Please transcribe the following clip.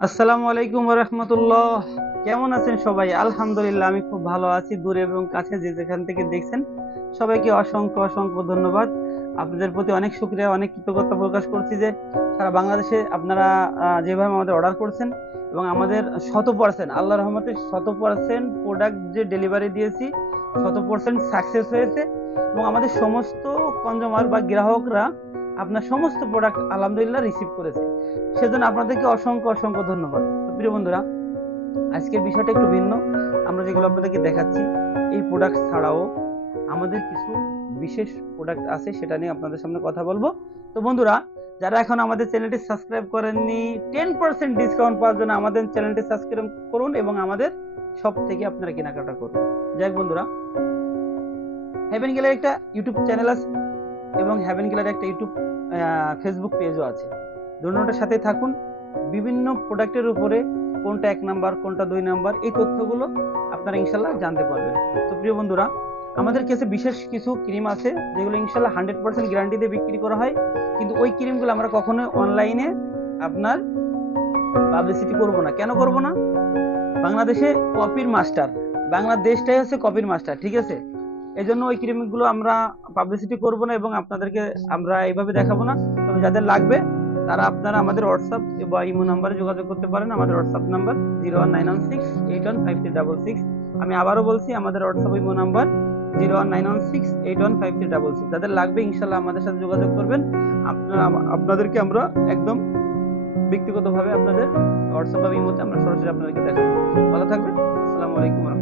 আসসালামু আলাইকুম রহমতুল্লাহ। কেমন আছেন সবাই? আলহামদুলিল্লাহ, আমি খুব ভালো আছি, দূরে এবং কাছে যে যেখান থেকে দেখছেন। সবাইকে অসংখ্য অসংখ্য ধন্যবাদ। আপনাদের প্রতি অনেক শুক্রিয়া, অনেক কৃতজ্ঞতা প্রকাশ করছি যে সারা বাংলাদেশে আপনারা যেভাবে আমাদের অর্ডার করছেন এবং আমাদের শত পার্সেন্ট আল্লাহ রহমতে শত পার্সেন্ট প্রোডাক্ট যে ডেলিভারি দিয়েছি শত পার্সেন্ট সাকসেস হয়েছে এবং আমাদের সমস্ত কনজুমার বা গ্রাহকরা আপনার সমস্ত প্রোডাক্ট আলহামদুলিল্লাহ রিসিভ করেছে। সেজন্য আপনাদেরকে অসংখ্য অসংখ্য ধন্যবাদ। প্রিয় বন্ধুরা, আজকের বিষয়টা একটু ভিন্ন। আমরা যেগুলো আপনাদেরকে দেখাচ্ছি, এই প্রোডাক্ট ছাড়াও আমাদের কিছু বিশেষ প্রোডাক্ট আছে, সেটা নিয়ে আপনাদের সামনে কথা বলব। তো বন্ধুরা, যারা এখন আমাদের চ্যানেলটি সাবস্ক্রাইব করেননি টেন পার্সেন্ট ডিসকাউন্ট পাওয়ার জন্য আমাদের চ্যানেলটি সাবস্ক্রাইব করুন এবং আমাদের সব থেকে আপনারা কেনাকাটা করুন। যাই বন্ধুরা হ্যাভেন গেলে একটা ইউটিউব চ্যানেল আছে। এবং হ্যাভেন গেলের একটা ইউটিউব ফেসবুক পেজও আছে। দুটোটার সাথে থাকুন। বিভিন্ন প্রোডাক্টের উপরে কোনটা এক নাম্বার কোনটা দুই নাম্বার এই তথ্যগুলো আপনারা ইনশাল্লাহ জানতে পারবেন। তো প্রিয় বন্ধুরা, আমাদের কাছে বিশেষ কিছু ক্রিম আছে, যেগুলো ইনশাল্লাহ হান্ড্রেড পার্সেন্ট গ্যারান্টি দিয়ে বিক্রি করা হয়। কিন্তু ওই ক্রিমগুলো আমরা কখনো অনলাইনে আপনার পাবলিসিটি করব না। কেন করব না? বাংলাদেশে কপির মাস্টার বাংলাদেশটাই হচ্ছে কপির মাস্টার ঠিক আছে? এই জন্য ওই ক্রিমগুলো আমরা পাবলিসিটি করব না এবং আপনাদেরকে আমরা এইভাবে দেখাবো না। তবে যাদের লাগবে, তারা আপনারা আমাদের হোয়াটসঅ্যাপ বা ইমো নাম্বারে যোগাযোগ করতে পারেন। আমাদের WhatsApp number zero one nine one six eight one five three double six আমি আবারও বলছি, আমাদের WhatsApp imo number zero one nine one six eight one five three double six যাদের লাগবে ইনশাল্লাহ আমাদের সাথে যোগাযোগ করবেন। আপনারা, আপনাদেরকে আমরা একদম ব্যক্তিগতভাবে আপনাদের হোয়াটসঅ্যাপ বা ইমোতে আমরা সরাসরি আপনাদেরকে দেখাবো। ভালো থাকবেন। আসসালামু আলাইকুম